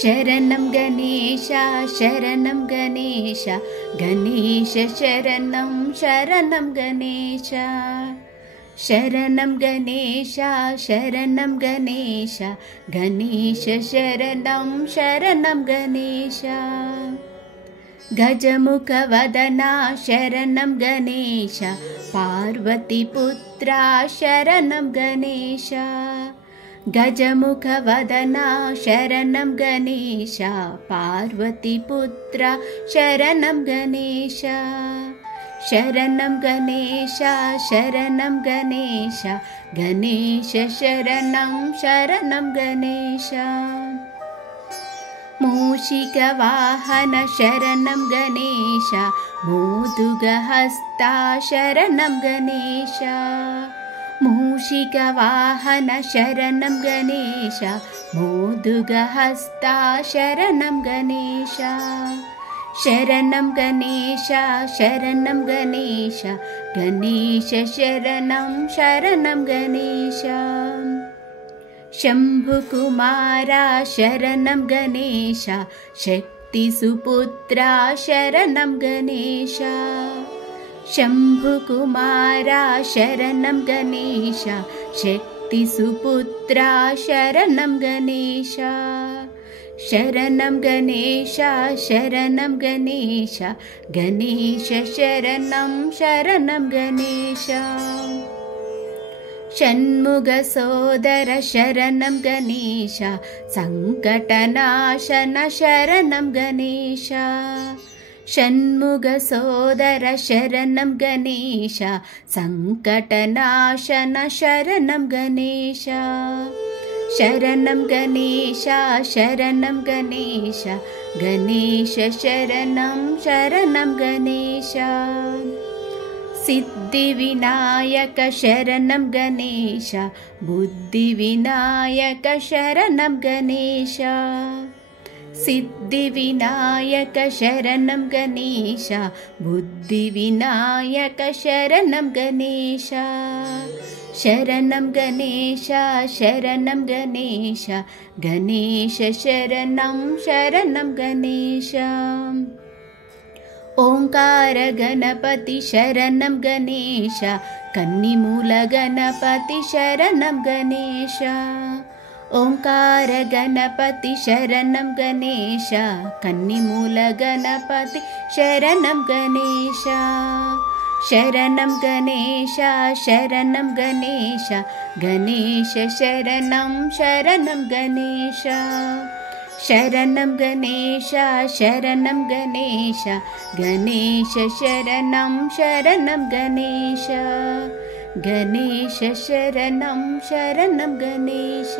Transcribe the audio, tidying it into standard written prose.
शरणं गणेश शरणं गणेश गणेश शरणं शरणं गणेश शरणं गणेश शरणं गणेश गणेश शरणं शरणं गणेश गजमुखवदना शरणं गणेश पार्वतीपुत्रा शरणं गणेश गजमुखवदना शरणं गणेश पार्वतीपुत्रा शरणं गणेश शरणं गणेश शरणं गणेश गणेश शरणं शरणं गणेश मूषिकवाहन शरणं गणेश मोदुगहस्ता शरणं गणेश मूषिकवाहन शरणं गणेश मोदुगहस्ता शरणं गणेश शरणं गणेश शरणं गणेश गणेश शरणं शरणं गणेश शम्भुकुमारा शरणं गणेश शक्तिसुपुत्रा शरणं गणेश शम्भुकुमारा शरणं गणेश शक्तिसुपुत्रा शरणं गणेश शरणं गणेश शरणं गणेश गणेश शरणं शरणं गणेश षण्मुखसोदर शरणं गणेश सङ्कटनाशन शरणं गणेश षण्मुखसोदर शरणं गणेश सङ्कटनाशन शरणं गणेश शरणं गणेश शरणं गणेश गणेश शरणं शरणं गणेश सिद्धिविनायक शरणं गणेश बुद्धिविनायक शरणं गणेश सिद्धिविनायक शरणं गणेश बुद्धिविनायक शरणं गणेश शरणं गणेश शरणं गणेश गणेश शरणं शरणं गणेश ओंकार गणपति शरणं गणेश कन्निमूल गणपति शरणं गणेश ओंकार गणपति शरणं गणेश कन्निमूल गणपति शरणं गणेश शरणं गणेश शरणं गणेश गणेश शरणं शरणं गणेश शरणं गणेश शरणं गणेश गणेश शरणं शरणं गणेश गणेश शरणं शरणं गणेश।